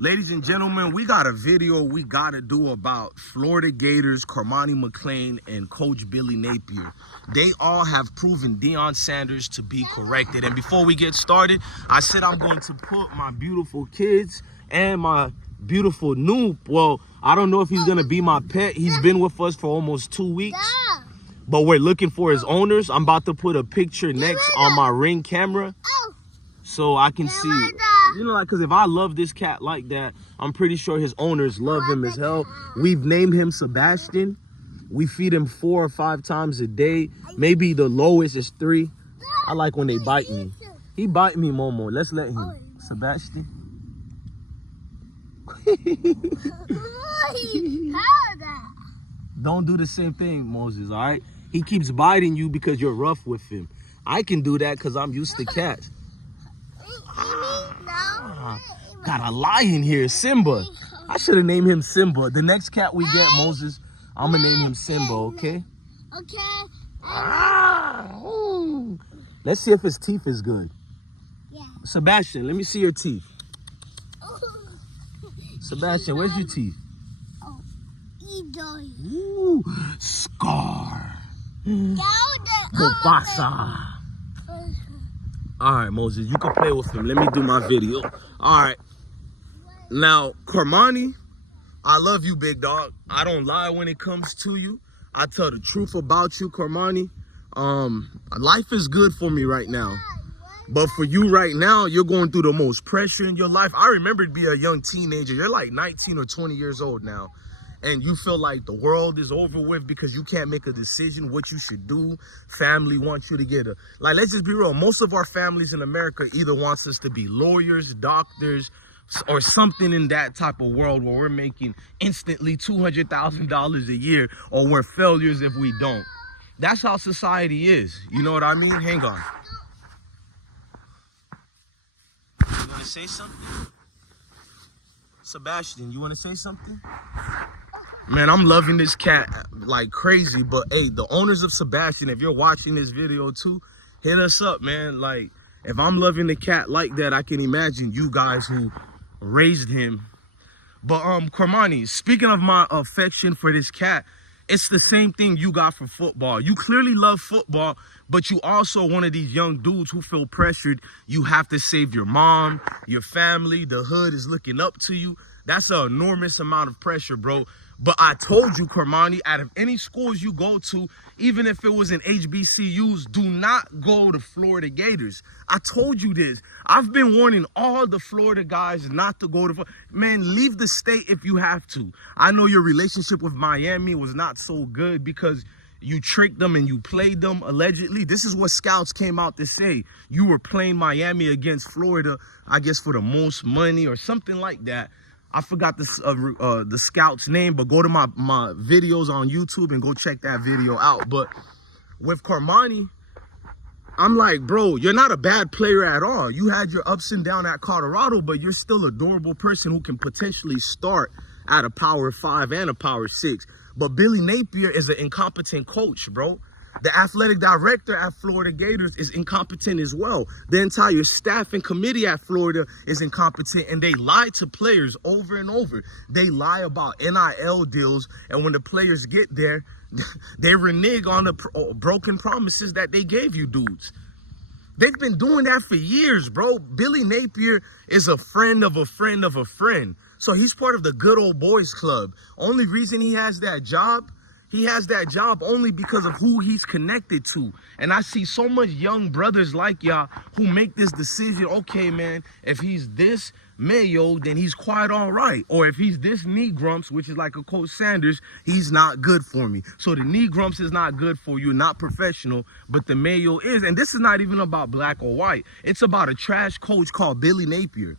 Ladies and gentlemen, we got a video we got to do about Florida Gators, CORMANI MCCLAIN, and Coach Billy Napier. They all have proven Deion Sanders to be corrected. And before we get started, I said I'm going to put my beautiful kids and my beautiful new, well, I don't know if he's going to be my pet. He's been with us for almost 2 weeks, but we're looking for his owners. I'm about to put a picture next on my Ring camera so I can see. You know, like, because if I love this cat like that, I'm pretty sure his owners love him as hell. We've named him Sebastian. We feed him 4 or 5 times a day. Maybe the lowest is 3. I like when they bite me. He bite me, Momo. Let's let him. Sebastian. Don't do the same thing, Moses, all right? He keeps biting you because you're rough with him. I can do that because I'm used to cats. Got a lion here, Simba. I should have named him Simba. The next cat we get, Moses, I'm gonna name him Simba, okay? Okay. Let's see if his teeth is good. Yeah. Sebastian, let me see your teeth. Sebastian, where's your teeth? Ooh, Scar. Mufasa. All right, Moses, you can play with him. Let me do my video. All right. Now, CORMANI, I love you, big dog. I don't lie when it comes to you. I tell the truth about you, CORMANI. Life is good for me right now. But for you right now, you're going through the most pressure in your life. I remember to be a young teenager. You're like 19 or 20 years old now. And you feel like the world is over with because you can't make a decision what you should do. Family wants you to get like, let's just be real. Most of our families in America either wants us to be lawyers, doctors, or something in that type of world where we're making instantly $200,000 a year, or we're failures if we don't. That's how society is. You know what I mean? Hang on. You want to say something? Sebastian, you want to say something? Man, I'm loving this cat like crazy, but hey, the owners of Sebastian, if you're watching this video too, hit us up, man. Like, if I'm loving the cat like that, I can imagine you guys who raised him. But CORMANI, speaking of my affection for this cat, it's the same thing you got for football. You clearly love football, but you also one of these young dudes who feel pressured. You have to save your mom, your family, the hood is looking up to you. That's an enormous amount of pressure, bro. But I told you, CORMANI, out of any schools you go to, even if it was in HBCUs, do not go to Florida Gators. I told you this. I've been warning all the Florida guys not to go to, man, leave the state if you have to. I know your relationship with Miami was not so good because you tricked them and you played them, allegedly. This is what scouts came out to say. You were playing Miami against Florida, I guess, for the most money or something like that. I forgot the scout's name, but go to my videos on YouTube and go check that video out. But with CORMANI, I'm like, bro, you're not a bad player at all. You had your ups and downs at Colorado, but you're still an adorable person who can potentially start at a Power 5 and a Power 6. But Billy Napier is an incompetent coach, bro. The athletic director at Florida Gators is incompetent as well. The entire staff and committee at Florida is incompetent, and they lie to players over and over. They lie about NIL deals, and when the players get there, they renege on the broken promises that they gave you dudes. They've been doing that for years, bro. Billy Napier is a friend of a friend of a friend. So he's part of the good old boys club. Only reason he has that job, he has that job only because of who he's connected to. And I see so much young brothers like y'all who make this decision, okay, man, if he's this Mayo, then he's quite all right. Or if he's this knee grumps, which is like a Coach Sanders, he's not good for me. So the knee grumps is not good for you, not professional, but the Mayo is. And this is not even about black or white. It's about a trash coach called Billy Napier.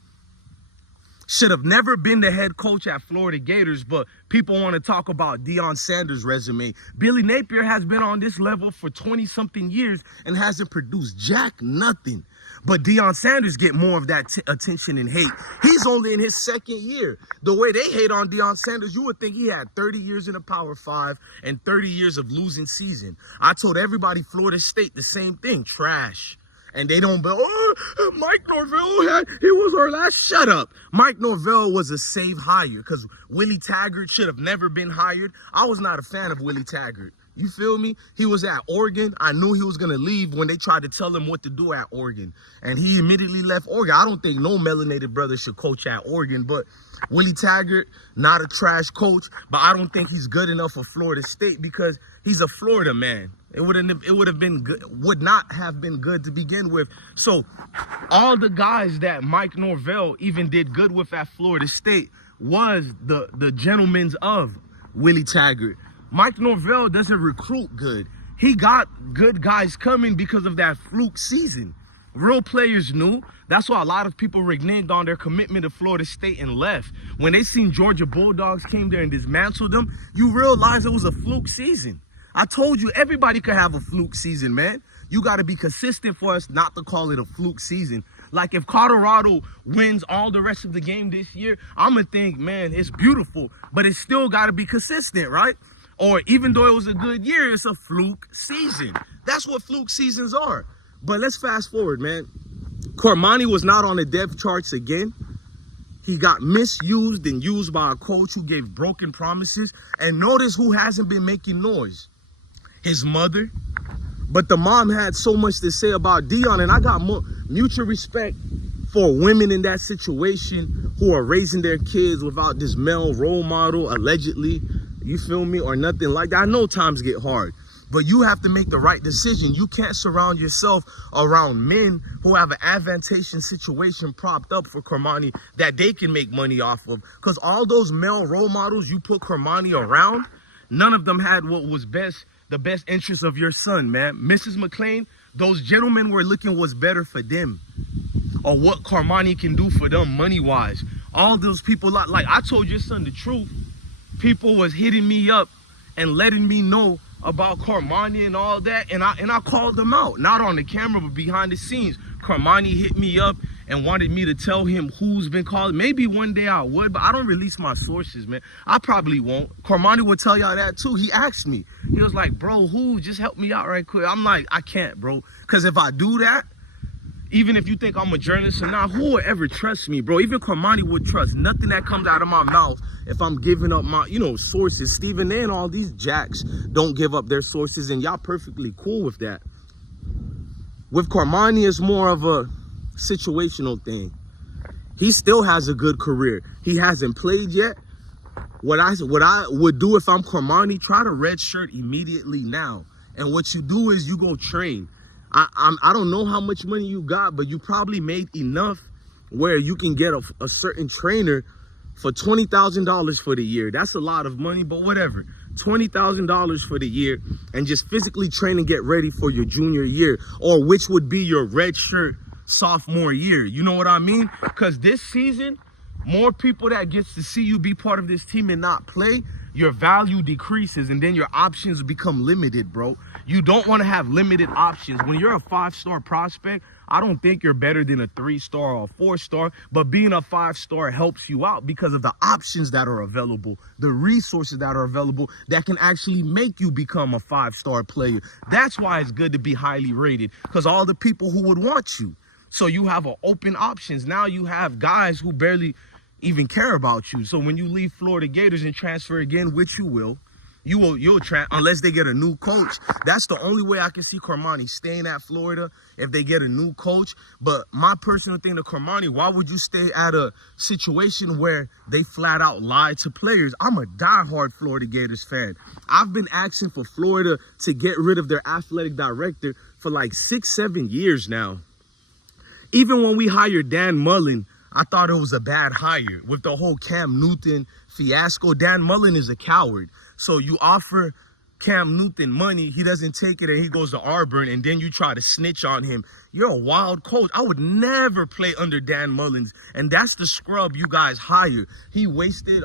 Should have never been the head coach at Florida Gators, but people want to talk about Deion Sanders' resume. Billy Napier has been on this level for 20-something years and hasn't produced jack nothing. But Deion Sanders get more of that attention and hate. He's only in his 2nd year. The way they hate on Deion Sanders, you would think he had 30 years in the Power 5 and 30 years of losing season. I told everybody Florida State the same thing, trash. And they don't be, oh, Mike Norvell, he was our last. Shut up. Mike Norvell was a safe hire because Willie Taggart should have never been hired. I was not a fan of Willie Taggart. You feel me? He was at Oregon. I knew he was going to leave when they tried to tell him what to do at Oregon. And he immediately left Oregon. I don't think no melanated brother should coach at Oregon, but Willie Taggart, not a trash coach, but I don't think he's good enough for Florida State because he's a Florida man. It would have been good, would not have been good to begin with. So all the guys that Mike Norvell even did good with at Florida State was the gentlemen of Willie Taggart. Mike Norvell doesn't recruit good. He got good guys coming because of that fluke season. Real players knew. That's why a lot of people reneged on their commitment to Florida State and left. When they seen Georgia Bulldogs came there and dismantled them, you realize it was a fluke season. I told you, everybody could have a fluke season, man. You got to be consistent for us not to call it a fluke season. Like if Colorado wins all the rest of the game this year, I'm going to think, man, it's beautiful, but it's still got to be consistent, right? Or even though it was a good year, it's a fluke season. That's what fluke seasons are. But let's fast forward, man. Cormani was not on the depth charts again. He got misused and used by a coach who gave broken promises. And notice who hasn't been making noise. His mother. But the mom had so much to say about Dion. And I got mutual respect for women in that situation who are raising their kids without this male role model, allegedly. You feel me? Or nothing like that. I know times get hard, but you have to make the right decision. You can't surround yourself around men who have an advantageous situation propped up for Cormani that they can make money off of. Because all those male role models you put Cormani around, none of them had what was best, the best interest of your son, man. Mrs. McClain, those gentlemen were looking what's better for them or what Cormani can do for them money-wise. All those people, like I told your son the truth. People was hitting me up and letting me know about Cormani and all that, and I called them out, not on the camera but behind the scenes. Cormani hit me up and wanted me to tell him who's been calling. Maybe one day I would, but I don't release my sources, man. I probably won't. Cormani would tell y'all that too. He asked me. He was like, bro, who? Just help me out right quick. I'm like, I can't, bro, because if I do that, even if you think I'm a journalist or not, who would ever trust me, bro? Even Cormani would trust nothing that comes out of my mouth if I'm giving up my, sources. Stephen A and all these jacks don't give up their sources, and y'all perfectly cool with that. With Cormani, it's more of a situational thing. He still has a good career. He hasn't played yet. What I would do if I'm Cormani, try to redshirt immediately now. And what you do is you go train. I don't know how much money you got, but you probably made enough where you can get a certain trainer for $20,000 for the year. That's a lot of money, but whatever. $20,000 for the year and just physically train and get ready for your junior year, or which would be your redshirt sophomore year. You know what I mean? Because this season, more people that gets to see you be part of this team and not play, your value decreases and then your options become limited, bro. You don't want to have limited options. When you're a 5-star prospect, I don't think you're better than a 3-star or a 4-star, but being a 5-star helps you out because of the options that are available, the resources that are available that can actually make you become a 5-star player. That's why it's good to be highly rated, because all the people who would want you. So you have open options. Now you have guys who barely even care about you. So when you leave Florida Gators and transfer again, which you will, you'll unless they get a new coach. That's the only way I can see Cormani staying at Florida, if they get a new coach. But my personal thing to Cormani, why would you stay at a situation where they flat out lie to players? I'm a diehard Florida Gators fan. I've been asking for Florida to get rid of their athletic director for like 6-7 years now. Even when we hired Dan Mullen, I thought it was a bad hire. With the whole Cam Newton fiasco, Dan Mullen is a coward. So you offer Cam Newton money, he doesn't take it, and he goes to Auburn, and then you try to snitch on him. You're a wild coach. I would never play under Dan Mullen's, and that's the scrub you guys hire. He wasted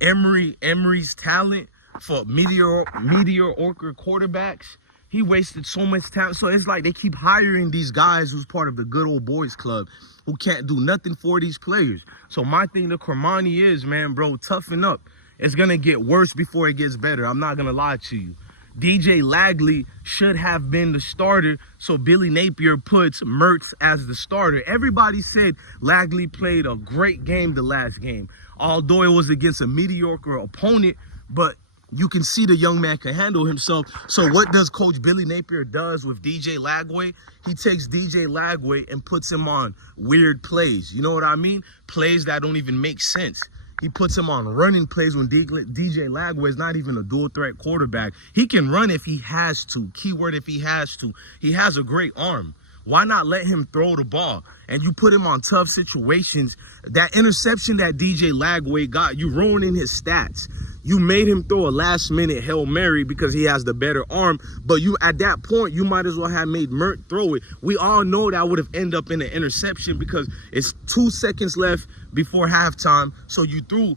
Emory's talent for mediocre quarterbacks. He wasted so much talent. So it's like they keep hiring these guys who's part of the good old boys club who can't do nothing for these players. So my thing to Cormani is, man, bro, toughen up. It's going to get worse before it gets better. I'm not going to lie to you. DJ Lagway should have been the starter, so Billy Napier puts Mertz as the starter. Everybody said Lagway played a great game the last game, although it was against a mediocre opponent, but you can see the young man can handle himself. So what does Coach Billy Napier does with DJ Lagway? He takes DJ Lagway and puts him on weird plays. You know what I mean? Plays that don't even make sense. He puts him on running plays when DJ Lagway is not even a dual threat quarterback. He can run if he has to. Keyword, if he has to. He has a great arm. Why not let him throw the ball? And you put him on tough situations. That interception that DJ Lagway got, you ruining his stats. You made him throw a last-minute Hail Mary because he has the better arm. But you, at that point, you might as well have made Mertz throw it. We all know that would have ended up in an interception because it's 2 seconds left before halftime. So you threw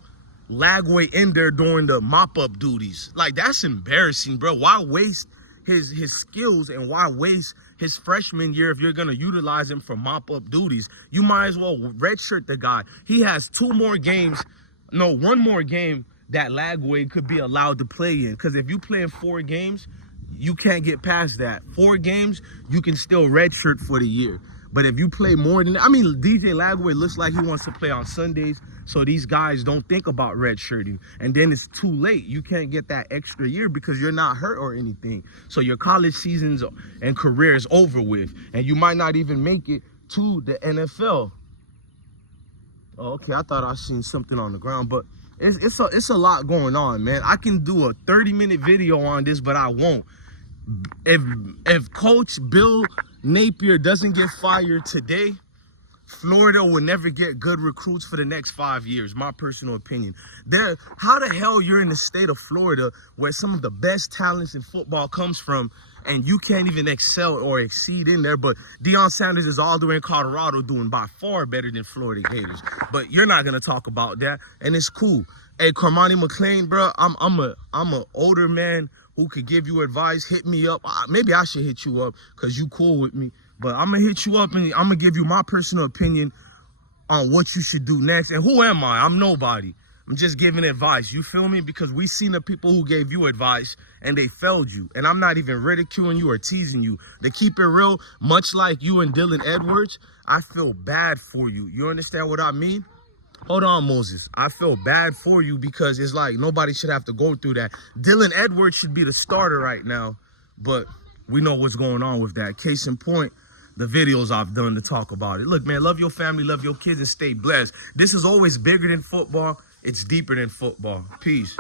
Lagway in there during the mop-up duties. Like, that's embarrassing, bro. Why waste his skills and why waste his freshman year if you're going to utilize him for mop-up duties? You might as well redshirt the guy. He has one more game that Lagway could be allowed to play in. Because if you play in 4 games, you can't get past that. 4 games, you can still redshirt for the year. But if you play more than that, I mean, DJ Lagway looks like he wants to play on Sundays, so these guys don't think about redshirting. And then it's too late. You can't get that extra year because you're not hurt or anything. So your college seasons and career is over with. And you might not even make it to the NFL. Oh, okay, I thought I seen something on the ground, but it's a lot going on, man. I can do a 30-minute video on this, but I won't. If Coach Bill Napier doesn't get fired today, Florida will never get good recruits for the next 5 years, my personal opinion. How the hell you're in the state of Florida where some of the best talents in football comes from and you can't even excel or exceed in there? But Deion Sanders is all the way in Colorado doing by far better than Florida Gators. But you're not going to talk about that, and it's cool. Hey, CORMANI MCCLAIN, bro, I'm a older man who could give you advice. Hit me up. Maybe I should hit you up because you cool with me. But I'm going to hit you up and I'm going to give you my personal opinion on what you should do next. And who am I? I'm nobody. I'm just giving advice. You feel me? Because we seen the people who gave you advice and they failed you. And I'm not even ridiculing you or teasing you. To keep it real, much like you and Dylan Edwards, I feel bad for you. You understand what I mean? Hold on, Moses. I feel bad for you because it's like nobody should have to go through that. Dylan Edwards should be the starter right now, but we know what's going on with that. Case in point, the videos I've done to talk about it. Look, man, love your family, love your kids, and stay blessed. This is always bigger than football. It's deeper than football. Peace.